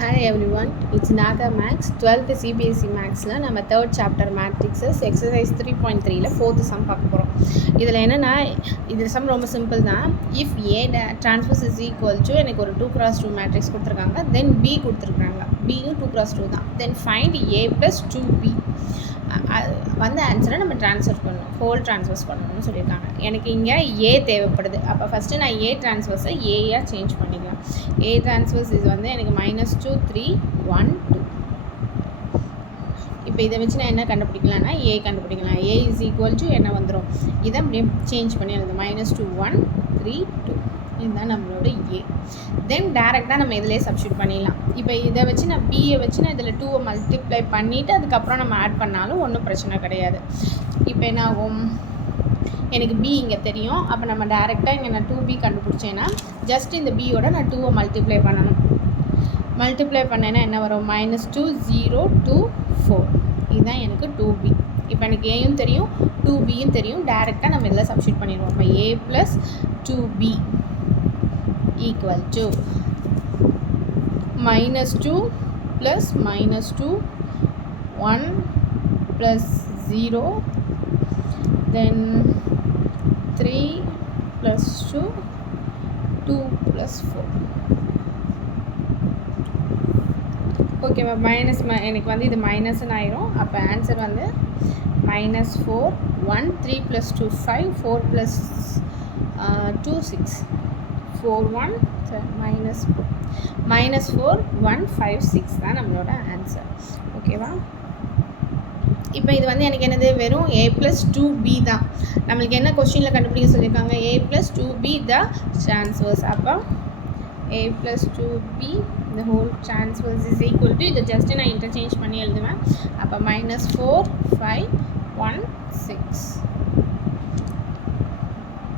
Hi everyone, it's Nada Max, 12th CBSE Maxல நம்ம 3rd chapter matrices exercise 3.3ல 4th sum பார்க்க போகிறோம். இதில் என்னென்னா இது சம் ரொம்ப சிம்பிள் தான். if A transpose is equal to எனக்கு ஒரு 2x2 மேட்ரிக்ஸ் கொடுத்துருக்காங்க, தென் B கொடுத்துருக்காங்க, Bயும் 2x2 தான், தென் ஃபைண்ட் A + 2B வந்து ஆன்சரை நம்ம ட்ரான்ஸ்ஃபர் பண்ணணும், ஹோல் ட்ரான்ஸ்ஃபர்ஸ் பண்ணணும்னு சொல்லியிருக்காங்க. எனக்கு இங்கே ஏ தேவைப்படுது. அப்போ ஃபஸ்ட்டு நான் ஏ ட்ரான்ஸ்ஃபர்ஸை ஏயாக சேஞ்ச் பண்ணிக்கலாம். ஏ ட்ரான்ஸ்ஃபர்ஸ் இது வந்து எனக்கு -2 3 1 2. இப்போ இதை வச்சு நான் என்ன கண்டுபிடிக்கலாம்னா ஏ கண்டுபிடிக்கலாம். ஏ இஸ் ஈக்குவல் டு என்ன வந்துடும், இதை அப்படியே சேஞ்ச் பண்ணி எழுது -2 1 3 2. இதுதான் நம்மளோட ஏ. தென் டேரெக்டாக நம்ம இதிலே சப்ஸ்டியூட் பண்ணிடலாம். இப்போ இதை வச்சு நான் பியை வச்சு நான் இதில் 2 மல்டிப்ளை பண்ணிவிட்டு அதுக்கப்புறம் நம்ம ஆட் பண்ணாலும் ஒன்றும் பிரச்சனை கிடையாது. இப்போ என்ன ஆகும், எனக்கு பி இங்கே தெரியும். அப்போ நம்ம டேரெக்டாக இங்கே நான் 2B கண்டுபிடிச்சேன்னா ஜஸ்ட் இந்த பியோட நான் 2 மல்டிப்ளை பண்ணணும். மல்டிப்ளை பண்ணேன்னா என்ன வரும், -2 0 2 4. இதுதான் எனக்கு 2B. இப்போ எனக்கு ஏயும் தெரியும் 2Bயும் தெரியும். டேரெக்டாக நம்ம இதில் சப்ஸ்டியூட் பண்ணிடுவோம். இப்போ A + 2B equal to -2 + -2 1 + 0 then 3 + 2 2 + 4. ஓகேவா, எனக்கு வந்து இது மைனஸ்ன்னு ஆயிரும். அப்போ ஆன்சர் வந்து -4 1 3 + 2 5 4 + 2 6 4 1 -4 1 5 6 தான் நம்மளோட ஆன்சர். ஓகேவா, இப்போ இது வந்து எனக்கு என்னது, வெறும் A + 2B தான். நம்மளுக்கு என்ன கொஸ்டினில் கண்டுபிடிக்க சொல்லியிருக்காங்க, A + 2B த ட்ரான்ஸ்வர்ஸ். அப்போ A + 2B the whole transverse is equal to, இதை ஜஸ்ட்டு நான் இன்டர்சேஞ்ச் பண்ணி எழுதுவேன். அப்போ -4 5 1 6.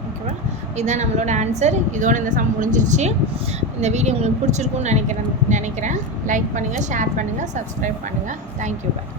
ஓகேவா, இதுதான் நம்மளோட ஆன்சர். இதோட இந்த சம் முடிஞ்சிருச்சு. இந்த வீடியோ உங்களுக்கு பிடிச்சிருக்குன்னு நினைக்கிறேன். லைக் பண்ணுங்கள், ஷேர் பண்ணுங்கள், சப்ஸ்கிரைப் பண்ணுங்கள். தேங்க்யூ, பாய்.